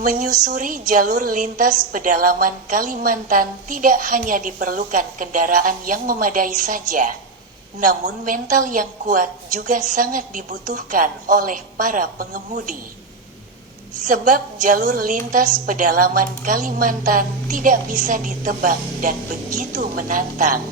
Menyusuri jalur lintas pedalaman Kalimantan tidak hanya diperlukan kendaraan yang memadai saja, namun mental yang kuat juga sangat dibutuhkan oleh para pengemudi. Sebab jalur lintas pedalaman Kalimantan tidak bisa ditebak dan begitu menantang.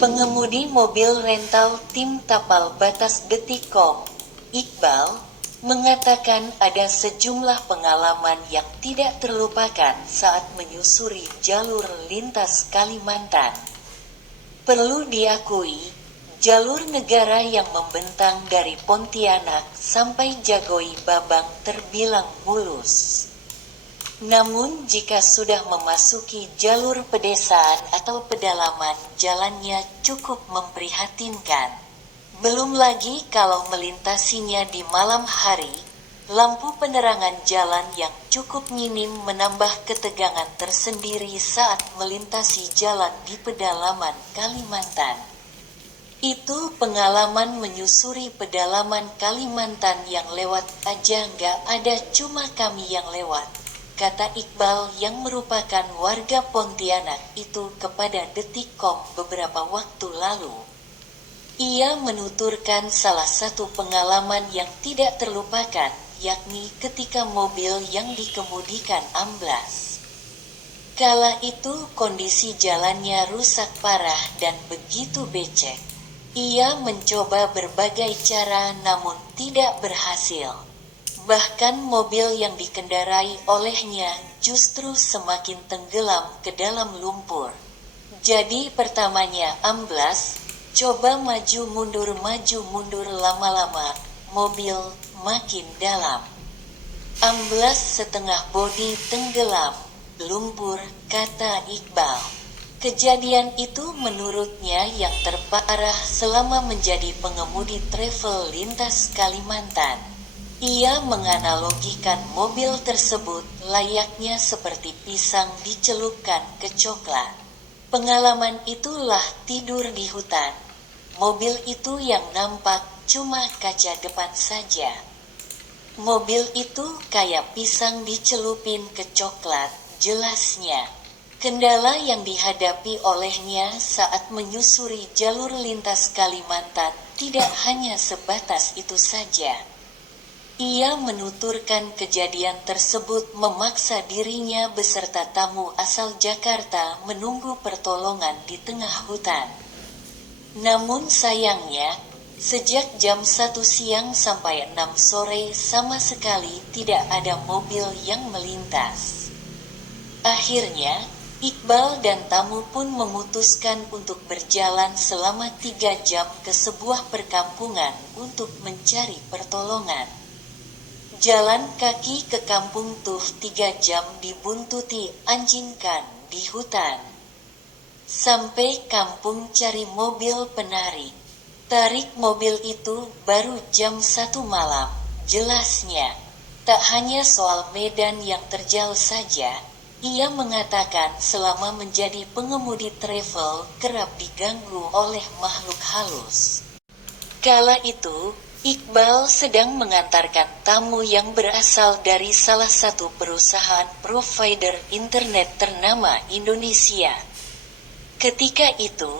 Pengemudi mobil rental tim Tapal Batas Detikcom, Iqbal, mengatakan ada sejumlah pengalaman yang tidak terlupakan saat menyusuri jalur lintas Kalimantan. Perlu diakui, jalur negara yang membentang dari Pontianak sampai Jagoi Babang terbilang mulus. Namun jika sudah memasuki jalur pedesaan atau pedalaman, jalannya cukup memprihatinkan. Belum lagi kalau melintasinya di malam hari, lampu penerangan jalan yang cukup minim menambah ketegangan tersendiri saat melintasi jalan di pedalaman Kalimantan. Itu pengalaman menyusuri pedalaman Kalimantan yang lewat aja nggak ada, cuma kami yang lewat, kata Iqbal yang merupakan warga Pontianak itu kepada Detikcom beberapa waktu lalu. Ia menuturkan salah satu pengalaman yang tidak terlupakan, yakni ketika mobil yang dikemudikan amblas. Kala itu kondisi jalannya rusak parah dan begitu becek. Ia mencoba berbagai cara namun tidak berhasil. Bahkan mobil yang dikendarai olehnya justru semakin tenggelam ke dalam lumpur. Jadi pertamanya amblas, coba maju mundur lama-lama, mobil makin dalam. Amblas setengah bodi tenggelam, lumpur, kata Iqbal. Kejadian itu menurutnya yang terparah selama menjadi pengemudi travel lintas Kalimantan. Ia menganalogikan mobil tersebut layaknya seperti pisang dicelupkan ke coklat. Pengalaman itulah tidur di hutan. Mobil itu yang nampak cuma kaca depan saja. Mobil itu kayak pisang dicelupin ke coklat, jelasnya. Kendala yang dihadapi olehnya saat menyusuri jalur lintas Kalimantan tidak hanya sebatas itu saja. Ia menuturkan kejadian tersebut memaksa dirinya beserta tamu asal Jakarta menunggu pertolongan di tengah hutan. Namun sayangnya, sejak jam 1 siang sampai 6 sore sama sekali tidak ada mobil yang melintas. Akhirnya, Iqbal dan tamu pun memutuskan untuk berjalan selama 3 jam ke sebuah perkampungan untuk mencari pertolongan. Jalan kaki ke kampung tuh 3 jam dibuntuti anjingkan di hutan. Sampai kampung cari mobil penarik. Tarik mobil itu baru jam 1 malam, jelasnya. Tak hanya soal medan yang terjal saja, ia mengatakan selama menjadi pengemudi travel kerap diganggu oleh makhluk halus. Kala itu, Iqbal sedang mengantarkan tamu yang berasal dari salah satu perusahaan provider internet ternama Indonesia. Ketika itu,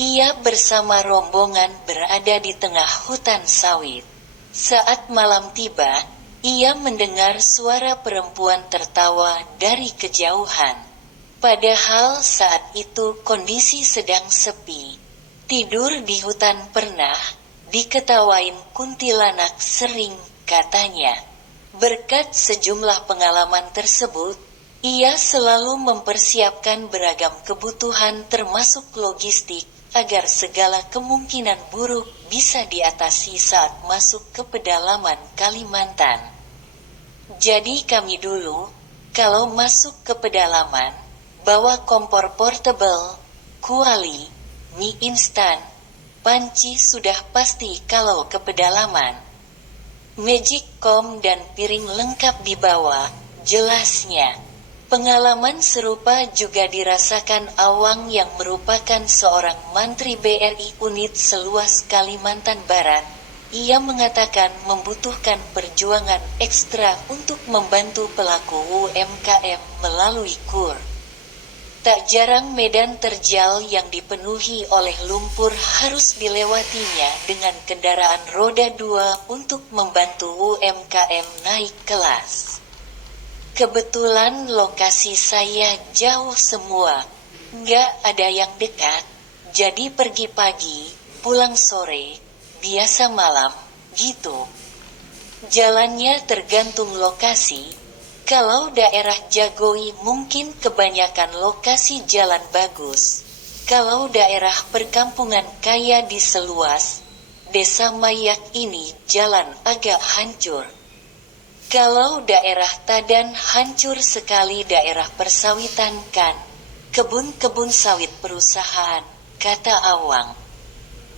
ia bersama rombongan berada di tengah hutan sawit. Saat malam tiba, ia mendengar suara perempuan tertawa dari kejauhan. Padahal saat itu kondisi sedang sepi. Tidur di hutan pernah, diketawain kuntilanak sering, katanya. Berkat sejumlah pengalaman tersebut, ia selalu mempersiapkan beragam kebutuhan termasuk logistik, agar segala kemungkinan buruk bisa diatasi saat masuk ke pedalaman Kalimantan. Jadi kami dulu, kalau masuk ke pedalaman, bawa kompor portable, kuali, mie instan, panci sudah pasti kalau ke pedalaman. Magic com dan piring lengkap dibawa, jelasnya. Pengalaman serupa juga dirasakan Awang yang merupakan seorang mantri BRI unit seluas Kalimantan Barat, Ia mengatakan membutuhkan perjuangan ekstra untuk membantu pelaku UMKM melalui KUR. Tak jarang medan terjal yang dipenuhi oleh lumpur harus dilewatinya dengan kendaraan roda 2 untuk membantu UMKM naik kelas. Kebetulan lokasi saya jauh semua, nggak ada yang dekat, jadi pergi pagi, pulang sore, biasa malam, gitu. Jalannya tergantung lokasi. Kalau daerah Jagowi mungkin kebanyakan lokasi jalan bagus. Kalau daerah perkampungan kaya di seluas Desa Mayak ini jalan agak hancur. Kalau daerah Tadan hancur sekali daerah persawitan kan. Kebun-kebun sawit perusahaan, kata Awang.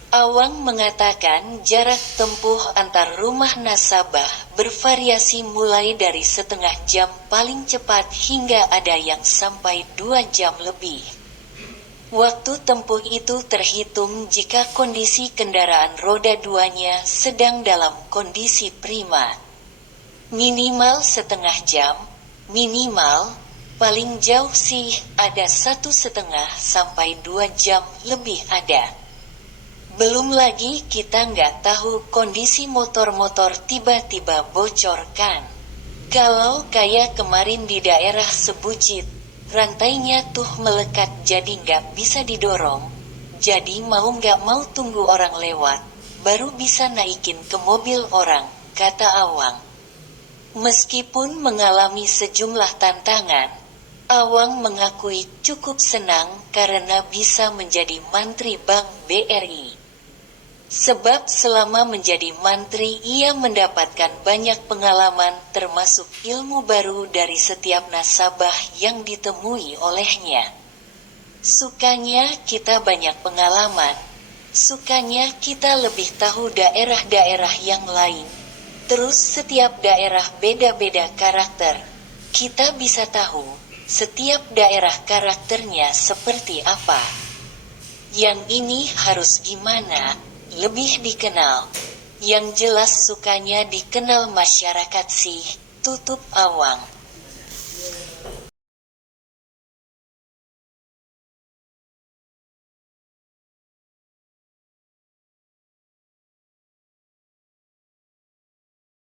Awang mengatakan jarak tempuh antar rumah nasabah bervariasi mulai dari setengah jam paling cepat hingga ada yang sampai 2 jam lebih. Waktu tempuh itu terhitung jika kondisi kendaraan roda 2-nya sedang dalam kondisi prima. Minimal setengah jam, minimal, paling jauh sih ada 1,5 sampai 2 jam lebih ada. Belum lagi kita nggak tahu kondisi motor-motor tiba-tiba bocor kan. Kalau kayak kemarin di daerah Sebucit, rantainya tuh melekat jadi nggak bisa didorong. Jadi mau nggak mau tunggu orang lewat, baru bisa naikin ke mobil orang, kata Awang. Meskipun mengalami sejumlah tantangan, Awang mengakui cukup senang karena bisa menjadi Mantri Bank BRI. Sebab selama menjadi mantri ia mendapatkan banyak pengalaman termasuk ilmu baru dari setiap nasabah yang ditemui olehnya. Sukanya kita banyak pengalaman, sukanya kita lebih tahu daerah-daerah yang lain. Terus setiap daerah beda-beda karakter. Kita bisa tahu setiap daerah karakternya seperti apa. Yang ini harus gimana? Lebih dikenal. Yang jelas sukanya dikenal masyarakat sih, tutup Awang.